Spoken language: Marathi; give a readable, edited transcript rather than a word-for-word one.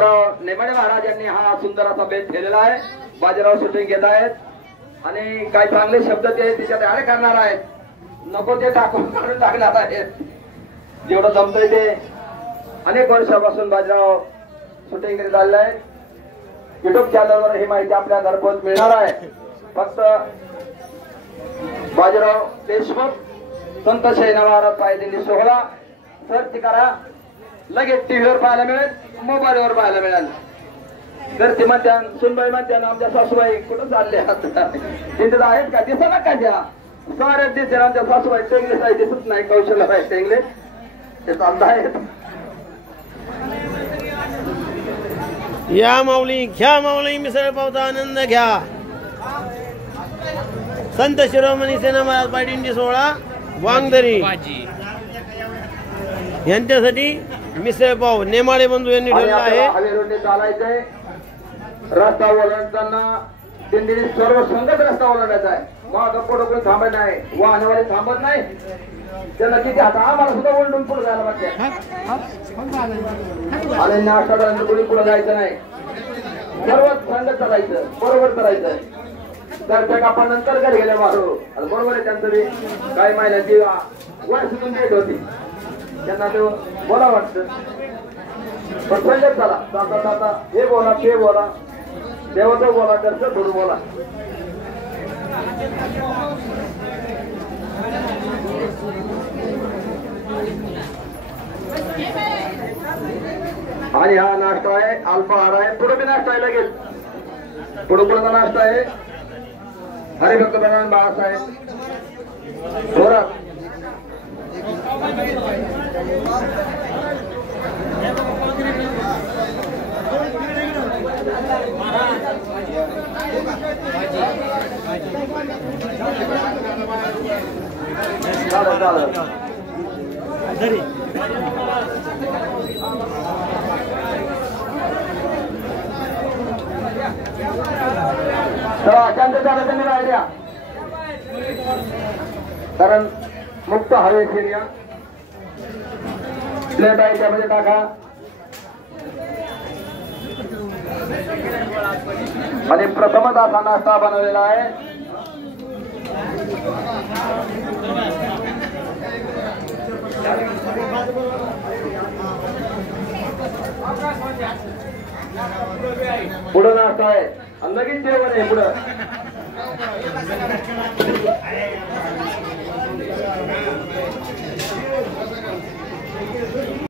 नेमाडे महाराज यांनी हा सुंदर असा बेत केलेला आहे. बाजीराव शूटिंग घेत आहेत आणि काही चांगले शब्द ते त्याच्यात ऍड करणार आहेत. नको ते टाकून काढून टाकणार आहेत. जेवढं जमतंय ते अनेक वर्षापासून बाजीराव शूटिंग करीत आलेला आहे. युट्यूब चॅनलवर ही माहिती आपल्या घरपोच मिळणार आहे. फक्त बाजीराव देशमुख संत शैना महाराज पायदिंडी सोहळा सर्च करा. लगेच टीव्हीवर पाहायला मिळेल, मोबाईलवर पाहायला मिळेल. तर ते म्हणत्या सुनबाई म्हणत्या आमच्या सासूबाई कुठं चालले तिथे आहेत का दिसना का त्या साऱ्या दिसते आमच्या सासूबाई टेंगले साई दिसत नाही. कौशल्य टेंगले ते चालत आहेत. या माऊली घ्या माऊली मिसळ पावचा आनंद घ्या. संत शिरोमणी सेना महाराज पायदिंडी सोहळा वांगदरी यांच्यासाठी मिसळ पाव नेमाळे बंधू यांनी ठेवला आहे. हवेरोडने चालायचंय. रस्ता ओलांडताना दिंडीने सर्व संगत रस्ता ओलांडायचा आहे. मग पुढे थांबत नाही, वाहनवाले थांबत नाही. त्यांना किती आता आम्हाला सुद्धा ओलडून पुढे जायला लागते आणि नाश्ता कोणी पुढे जायचं नाही. सर्वच संगत चालायचं, बरोबर करायचं. तर आपण नंतर घरी गेल्या मारू बरोबर आहे. त्यांचं बी काही महिन्याची वर्षातून भेट होती. त्यांना ते बोला वाटतं पण संगत चला. जाता जाता हे बोला ते बोला देवाचं बोला करतं थोडं बोला. आणि हा नाश्ता आहे अल्पाहार आहे. पुढे बी नाश्ता आहे लगेच. पुढे नाश्ता आहे. हरिभक्त भगवान बाळासाहेब थोरात त्यांनी राहिल्या कारण मुक्त हवेशीर या प्लेट आहे त्यामध्ये टाका आणि प्रथमच असा नाश्ता बनवलेला आहे. पुढं नाश्ता आहे आणि लगेच जेवण आहे पुढं.